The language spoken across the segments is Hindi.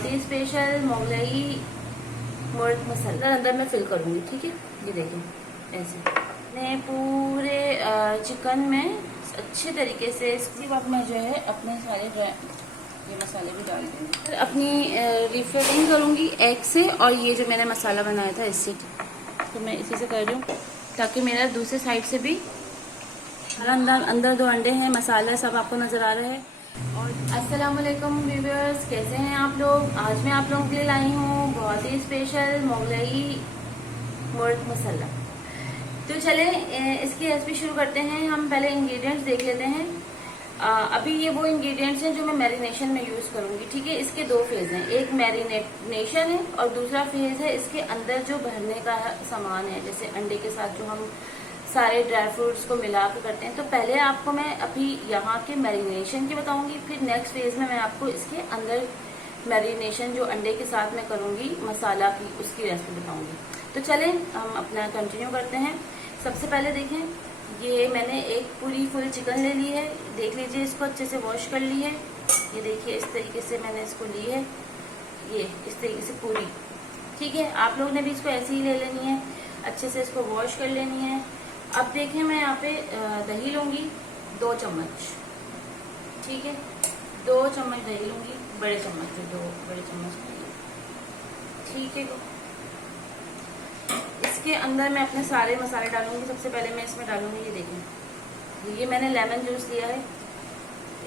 बहुत ही स्पेशल मोगलाई मुर्ग मसाला अंदर मैं फिल करूंगी। ठीक है, ये देखें ऐसे मैं पूरे चिकन में अच्छे तरीके से इसके बाद मैं जो है अपने सारे ये मसाले भी डाल दूंगी। अपनी रिफिलिंग करूंगी एग से, और ये जो मैंने मसाला बनाया था इससे, तो मैं इसी से कर रही हूँ ताकि मेरा दूसरे साइड से भी अंदर 2 अंडे हैं, मसाला सब आपको नजर आ रहा है। और अस्सलाम वालेकुम व्यूअर्स, कैसे हैं आप लोग। आज मैं आप लोगों के लिए लाई हूँ बहुत ही स्पेशल मोगलाई मुर्ग मसाला। तो चले इसकी रेसिपी शुरू करते हैं। हम पहले इंग्रेडिएंट्स देख लेते हैं। अभी ये वो इंग्रेडिएंट्स हैं जो मैं मैरिनेशन में यूज करूंगी। ठीक है, इसके 2 फेज हैं, एक मैरिनेशन है और दूसरा फेज है इसके अंदर जो भरने का सामान है, जैसे अंडे के साथ जो हम सारे ड्राई फ्रूट्स को मिला के करते हैं। तो पहले आपको मैं अभी यहाँ के मैरिनेशन की बताऊंगी, फिर नेक्स्ट फेज में मैं आपको इसके अंदर मैरिनेशन जो अंडे के साथ मैं करूंगी मसाला की, उसकी रेसिपी बताऊंगी। तो चलें हम अपना कंटिन्यू करते हैं। सबसे पहले देखें, ये मैंने एक पूरी फुल चिकन ले ली है। देख लीजिए, इसको अच्छे से वॉश कर ली है। ये देखिए इस तरीके से मैंने इसको ली है, ये इस तरीके से पूरी। ठीक है, आप लोग ने भी इसको ऐसे ही ले लेनी है, अच्छे से इसको वॉश कर लेनी है। अब देखें, मैं यहाँ पे दही लूंगी 2 चम्मच। ठीक है, 2 चम्मच दही लूंगी, बड़े चम्मच से 2 बड़े चम्मच। ठीक है, इसके अंदर मैं अपने सारे मसाले डालूंगी। सबसे पहले मैं इसमें डालूंगी, ये देखें, ये मैंने लेमन जूस लिया है,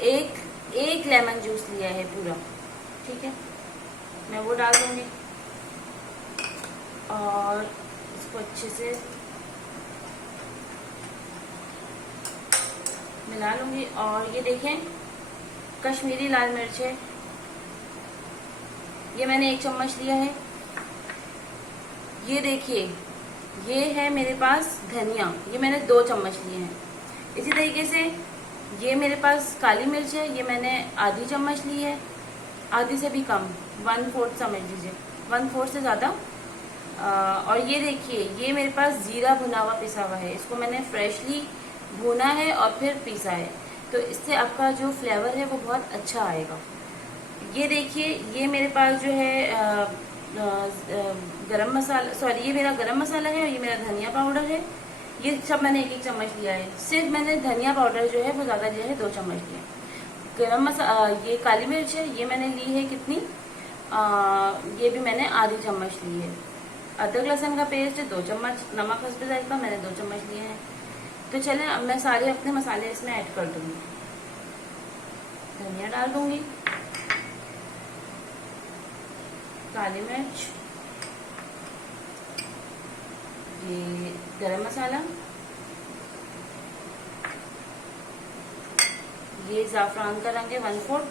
एक लेमन जूस लिया है पूरा। ठीक है, मैं वो डाल दूंगी और इसको अच्छे से मिला लूंगी। और ये देखें, कश्मीरी लाल मिर्च है, ये मैंने 1 चम्मच लिया है। ये देखिए, ये है मेरे पास धनिया, ये मैंने 2 चम्मच लिए हैं। इसी तरीके से ये मेरे पास काली मिर्च है, ये मैंने आधी चम्मच ली है, आधी से भी कम, 1/4 समझ लीजिए, 1/4 से ज्यादा। और ये देखिए, ये मेरे पास जीरा भुना हुआ पिसा हुआ है, इसको मैंने फ्रेशली भुना है और फिर पीसा है, तो इससे आपका जो फ्लेवर है वो बहुत अच्छा आएगा। ये देखिए, ये मेरे पास जो है गरम मसाला, सॉरी ये मेरा गरम मसाला है और ये मेरा धनिया पाउडर है। ये सब मैंने 1 चम्मच लिया है। सिर्फ मैंने धनिया पाउडर जो है वो ज्यादा लिया है, 2 चम्मच लिया। गरम मसाला, ये काली मिर्च है, ये मैंने ली है कितनी, ये भी मैंने आधी चम्मच ली है। अदरक लहसुन का पेस्ट है 2 चम्मच। नमक हस्बे जायका मैंने 2 चम्मच लिए हैं। तो चले अब मैं सारे अपने मसाले इसमें ऐड कर दूंगी। धनिया डाल दूंगी, काली मिर्च, ये गरम मसाला, ये ज़ाफ़रान का रंग है 1/4,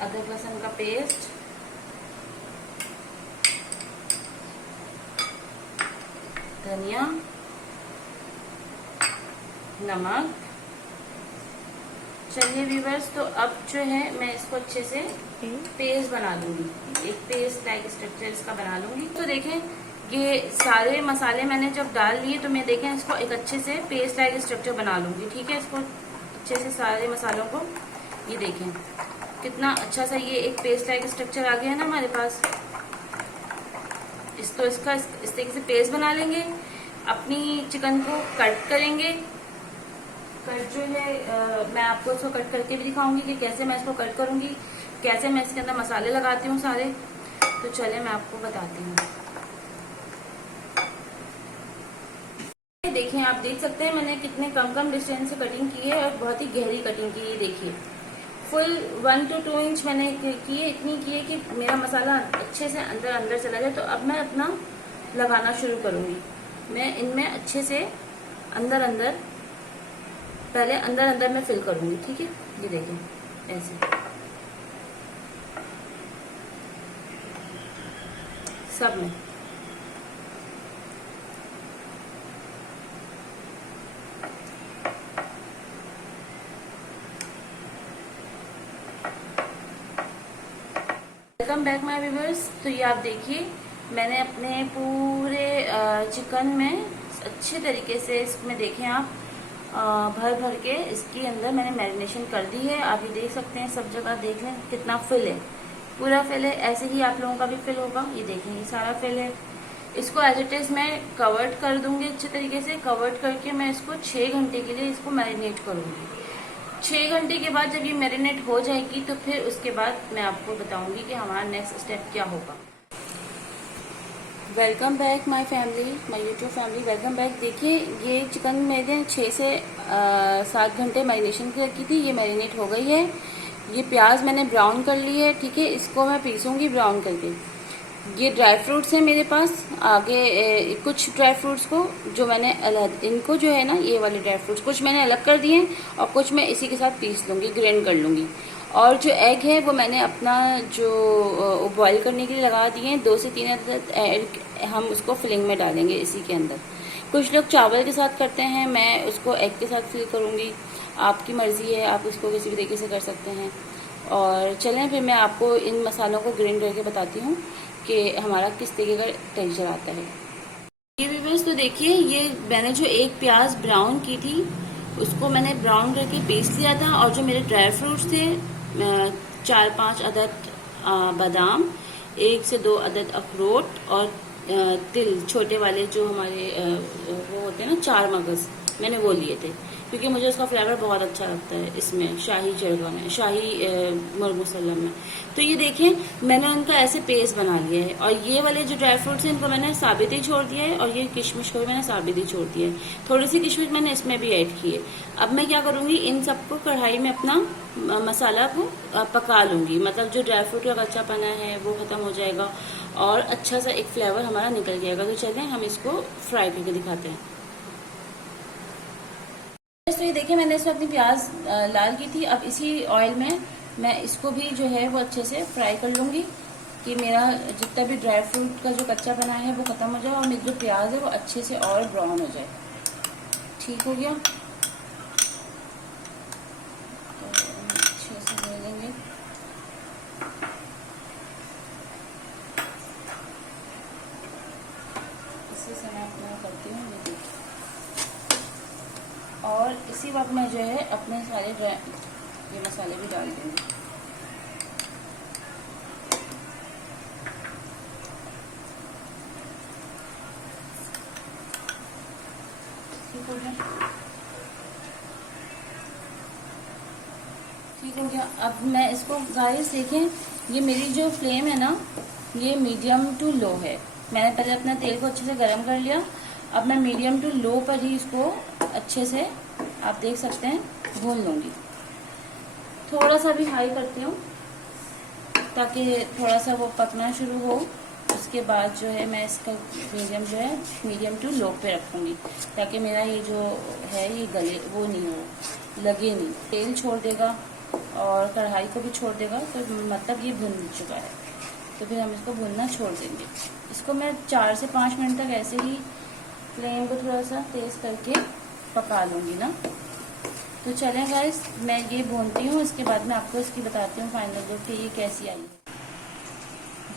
अदरक लहसुन का पेस्ट, धनिया, नमक। चलिए व्यूवर्स, तो अब जो है मैं इसको अच्छे से पेस्ट बना लूंगी, एक पेस्ट लाइक स्ट्रक्चर इसका बना लूंगी। तो देखें, ये सारे मसाले मैंने जब डाल लिए तो मैं देखें इसको एक अच्छे से पेस्ट लाइक स्ट्रक्चर बना लूंगी। ठीक है, इसको अच्छे से सारे मसालों को, ये देखें कितना अच्छा सा ये एक पेस्ट लाइक स्ट्रक्चर आ गया है ना हमारे पास। इसको इस तरीके से पेस्ट बना लेंगे। अपनी चिकन को कट करेंगे। कट जो है मैं आपको इसको कट करके भी दिखाऊंगी कि कैसे मैं इसको कट करूंगी, कैसे मैं इसके अंदर मसाले लगाती हूँ सारे। तो चले मैं आपको बताती हूँ। देखिए, आप देख सकते हैं मैंने कितने कम डिस्टेंस से कटिंग की है और बहुत ही गहरी कटिंग की है। देखिए, फुल 1 to 2 इंच मैंने की है, इतनी की है कि मेरा मसाला अच्छे से अंदर चला जाए। तो अब मैं अपना लगाना शुरू करूंगी। मैं इनमें अच्छे से पहले अंदर में फिल करूंगी। ठीक है, ये देखें ऐसे सब में। Welcome back my viewers. तो ये आप देखिए, मैंने अपने पूरे चिकन में अच्छे तरीके से, इसमें देखें आप, भर भर के इसके अंदर मैंने मैरिनेशन कर दी है। आप ये देख सकते हैं, सब जगह देख लें कितना फिल है, पूरा फिल है। ऐसे ही आप लोगों का भी फिल होगा। ये देखें, ये सारा फिल है। इसको एज इट इज मैं कवर्ड कर दूंगी अच्छे तरीके से। कवर्ड करके मैं इसको 6 घंटे के लिए इसको मैरिनेट करूंगी। 6 घंटे के बाद जब ये मैरिनेट हो जाएगी तो फिर उसके बाद मैं आपको बताऊंगी कि हमारा नेक्स्ट स्टेप क्या होगा। Welcome back my family, my YouTube family, welcome back. देखिए, ये चिकन मैंने 6 से 7 घंटे मैरिनेशन की थी। ये मैरिनेट हो गई है। ये प्याज मैंने ब्राउन कर ली है, ठीक है। इसको मैं पीसूंगी ब्राउन करके। ये ड्राई फ्रूट्स हैं मेरे पास। आगे कुछ ड्राई फ्रूट्स को जो मैंने अलग, इनको जो है ना, ये वाले ड्राई फ्रूट्स कुछ मैंने अलग कर दिए और कुछ मैं इसी के साथ पीस लूँगी, ग्राइंड कर लूँगी। और जो एग है वो मैंने अपना जो बॉईल करने के लिए लगा दिए हैं। 2 से 3 एग हम उसको फिलिंग में डालेंगे इसी के अंदर। कुछ लोग चावल के साथ करते हैं, मैं उसको एग के साथ फिल करूँगी। आपकी मर्ज़ी है, आप उसको किसी भी तरीके से कर सकते हैं। और चलें फिर मैं आपको इन मसालों को ग्राइंड करके बताती हूँ कि हमारा किस तरीके का टेक्सचर आता है। ये व्यूअर्स, तो देखिए, ये मैंने जो एक प्याज ब्राउन की थी उसको मैंने ब्राउन करके पीस लिया था। और जो मेरे ड्राई फ्रूट्स थे, 4-5 अदद बादाम, 1 से 2 अदद अखरोट और तिल छोटे वाले जो हमारे वो होते हैं ना, 4 मगज, मैंने वो लिए थे क्योंकि मुझे उसका फ्लेवर बहुत अच्छा लगता है इसमें, शाही चरवा में, शाही मुर्ग मुसल्लम में। तो ये देखिए, मैंने उनका ऐसे पेस्ट बना लिया है। और ये वाले जो ड्राई फ्रूट्स हैं इनको मैंने साबित ही छोड़ दिया है। और ये किशमिश को भी मैंने साबित ही छोड़ दिया है। थोड़ी सी किशमिश मैंने इसमें भी ऐड की है। अब मैं क्या करूँगी, इन सबको कढ़ाई में अपना मसाला को पका लूँगी। मतलब जो ड्राई फ्रूट का कच्चापना है वो ख़त्म हो जाएगा और अच्छा सा एक फ्लेवर हमारा निकल जाएगा। तो चलें हम इसको फ्राई करके दिखाते हैं। तो ये देखिए, मैंने इसमें अपनी प्याज लाल की थी। अब इसी ऑयल में मैं इसको भी जो है वो अच्छे से फ्राई कर लूँगी कि मेरा जितना भी ड्राई फ्रूट का जो कच्चा बना है वो ख़त्म हो जाए और मेरी जो प्याज है वो अच्छे से और ब्राउन हो जाए। ठीक हो गया, तो अच्छे से ले लेंगे। इसी से मैं अपना करती हूँ। और इसी वक्त में जो है अपने सारे ये मसाले भी डाल देंगे। ठीक हो गया, ठीक हो गया। अब मैं इसको गाइस देखें, ये मेरी जो फ्लेम है ना, ये मीडियम टू लो है। मैंने पहले अपना तेल को अच्छे से गर्म कर लिया। अब मैं मीडियम टू लो पर ही इसको अच्छे से, आप देख सकते हैं, भून लूँगी। थोड़ा सा भी हाई करती हूँ ताकि थोड़ा सा वो पकना शुरू हो। उसके बाद जो है मैं इसका मीडियम जो है मीडियम टू लो पे रखूँगी ताकि मेरा ये जो है ये गले वो नहीं हो, लगे नहीं। तेल छोड़ देगा और कढ़ाई को भी छोड़ देगा, तो मतलब ये भुन चुका है। तो फिर हम इसको भुनना छोड़ देंगे। इसको मैं 4 से 5 मिनट तक ऐसे ही फ्लेम को थोड़ा सा तेज करके पका लूँगी ना। तो चलें गाइस, मैं ये भूनती हूँ, इसके बाद मैं आपको इसकी बताती हूँ फाइनल लुक कि ये कैसी आई है।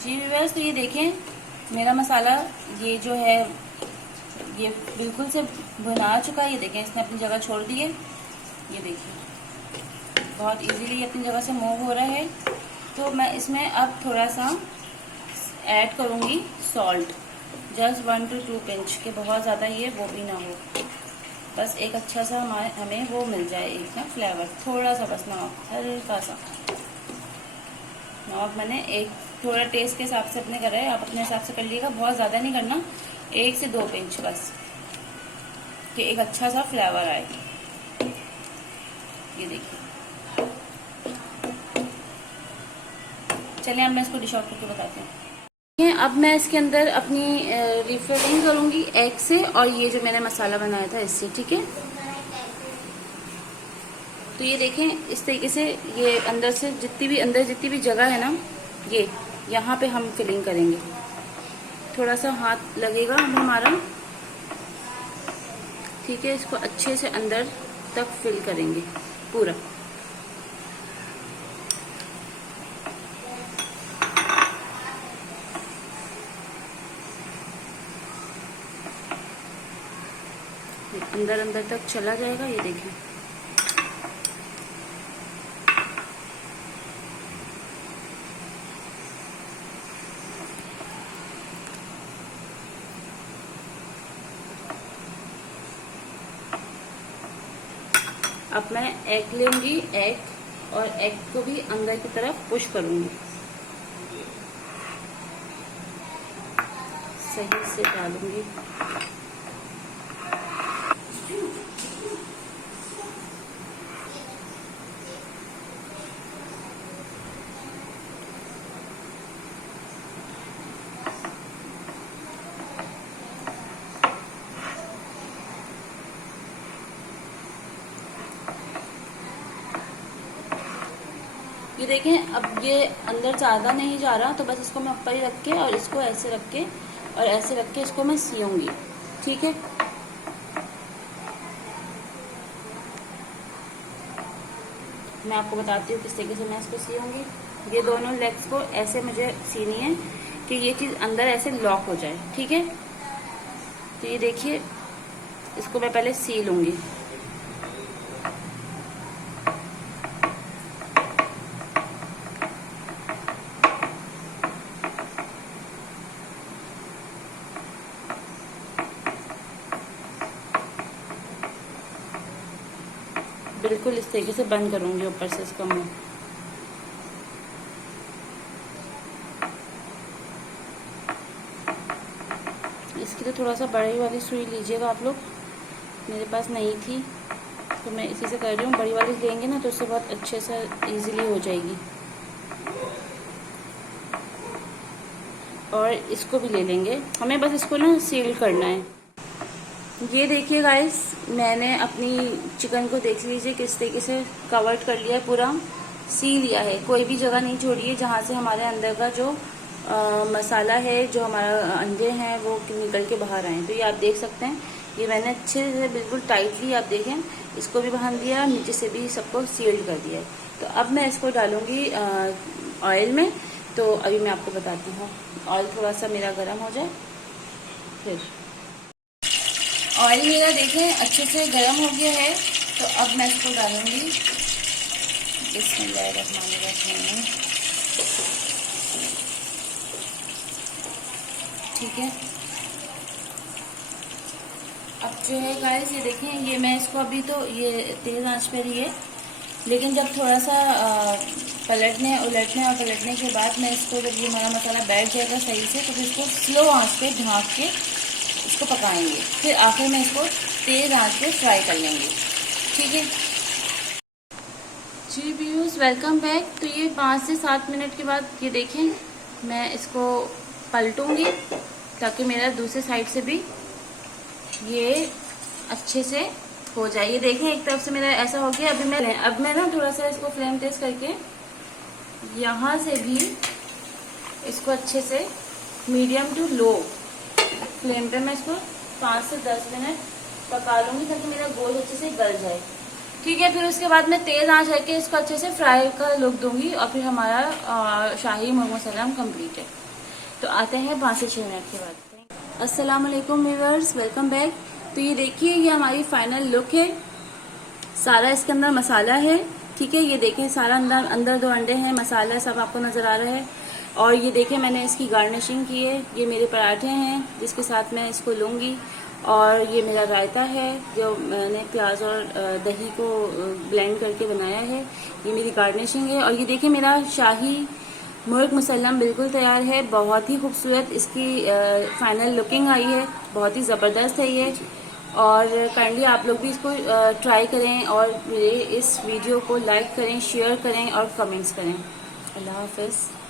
जी व्यूअर्स, तो ये देखें, मेरा मसाला ये जो है ये बिल्कुल से भुना चुका है। ये देखें, इसने अपनी जगह छोड़ दी है। ये देखिए, बहुत इजीली अपनी जगह से मूव हो रहा है। तो मैं इसमें अब थोड़ा सा ऐड करूँगी सॉल्ट, जस्ट 1 to 2 पिंच के, बहुत ज़्यादा ये वो भी ना हो, बस एक अच्छा सा हमें वो मिल जाए, एक ना फ्लेवर। थोड़ा सा बस नमक, हल्का सा नमक मैंने एक थोड़ा टेस्ट के हिसाब से अपने कर रहे हैं, आप अपने हिसाब से कर लीजिएगा, बहुत ज़्यादा नहीं करना, 1 से 2 पिंच बस, कि एक अच्छा सा फ्लेवर आए। ये देखिए, चलिए अब मैं इसको डिश आउट करके बताती हूँ। अब मैं इसके अंदर अपनी रिफिलिंग करूंगी एग से और ये जो मैंने मसाला बनाया था इससे, ठीक है। तो ये देखें, इस तरीके से ये अंदर से जितनी भी जगह है ना, ये यहाँ पे हम फिलिंग करेंगे। थोड़ा सा हाथ लगेगा हमारा, ठीक है। इसको अच्छे से अंदर तक फिल करेंगे पूरा। अंदर अंदर तक चला जाएगा। ये देखें, अब मैं एग लूंगी, एग, और एग को भी अंदर की तरफ पुश करूंगी, सही से डालूंगी। ये देखें, अब ये अंदर ज़्यादा नहीं जा रहा, तो बस इसको मैं ऊपर ही रख के और इसको ऐसे रख के और ऐसे रख के इसको मैं सीऊंगी। ठीक है, मैं आपको बताती हूँ किस तरीके से मैं इसको सीऊंगी। ये दोनों लेग्स को ऐसे मुझे सीनी है कि ये चीज़ अंदर ऐसे लॉक हो जाए। ठीक है, तो ये देखिए, इसको मैं पहले सी लूंगी। बिल्कुल इस तरीके से बंद करूंगी ऊपर से इसका मुंह। इसकी तो थोड़ा सा बड़ी वाली सुई लीजिएगा आप लोग, मेरे पास नहीं थी तो मैं इसी से कर रही हूँ। बड़ी वाली लेंगे ना तो उससे बहुत अच्छे से इजीली हो जाएगी। और इसको भी ले लेंगे, हमें बस इसको ना सील करना है। ये देखिए गाइस, मैंने अपनी चिकन को देख लीजिए किस तरीके से कवर कर लिया है, पूरा सी लिया है, कोई भी जगह नहीं छोड़ी है जहाँ से हमारे अंदर का जो मसाला है, जो हमारा अंडे हैं वो निकल के बाहर आए। तो ये आप देख सकते हैं, ये मैंने अच्छे से बिल्कुल टाइटली, आप देखें, इसको भी बांध दिया, नीचे से भी सबको सील्ड कर दिया है। तो अब मैं इसको डालूंगी ऑयल में। तो अभी मैं आपको बताती हूँ, ऑयल थोड़ा सा मेरा गर्म हो जाए। फिर ऑयल मेरा देखें अच्छे से गर्म हो गया है, तो अब मैं इसको डालूंगी। बिस्मिल्लाहिर्रहमानिर्रहीम। ठीक है, अब जो है गाइस, ये देखें, ये मैं इसको अभी तो ये तेज़ आंच पर ही है, लेकिन जब थोड़ा सा उलटने और पलटने के बाद मैं इसको, जब ये हमारा मसाला बैठ जाएगा सही से, तो फिर इसको स्लो आंच पे ढाँक के इसको पकाएंगे। फिर आखिर में इसको तेज़ आंच पे फ्राई कर लेंगे। ठीक है जी व्यूअर्स, वेलकम बैक। तो ये 5 से 7 मिनट के बाद ये देखें, मैं इसको पलटूंगी ताकि मेरा दूसरे साइड से भी ये अच्छे से हो जाए। ये देखें, एक तरफ से मेरा ऐसा हो गया। अब मैं ना थोड़ा सा इसको फ्लेम तेज करके यहाँ से भी इसको अच्छे से मीडियम टू लो फ्लेम पे मैं इसको 5 से 10 मिनट पका लूंगी ताकि मेरा गोश्त अच्छे से गल जाए। ठीक है, फिर उसके बाद मैं तेज आंच करके इसको अच्छे से फ्राई का लुक दूंगी और फिर हमारा शाही मुर्ग सलाम कंप्लीट है। तो आते हैं 5 से 6 मिनट के बाद। अस्सलाम वालेकुम व्यूअर्स, वेलकम बैक। तो ये देखिए, ये हमारी फाइनल लुक है। सारा इसके अंदर मसाला है। ठीक है, ये देखें, सारा अंदर 2 अंडे हैं, मसाला सब आपको नजर आ रहा है। और ये देखें, मैंने इसकी गार्निशिंग की है। ये मेरे पराठे हैं जिसके साथ मैं इसको लूँगी, और ये मेरा रायता है जो मैंने प्याज और दही को ब्लेंड करके बनाया है। ये मेरी गार्निशिंग है। और ये देखें, मेरा शाही मुर्ग मुसल्लम बिल्कुल तैयार है। बहुत ही खूबसूरत इसकी फाइनल लुकिंग आई है, बहुत ही ज़बरदस्त है ये। और काइंडली आप लोग भी इसको ट्राई करें और मेरे इस वीडियो को लाइक करें, शेयर करें और कमेंट्स करें। अल्लाह हाफ़िज़।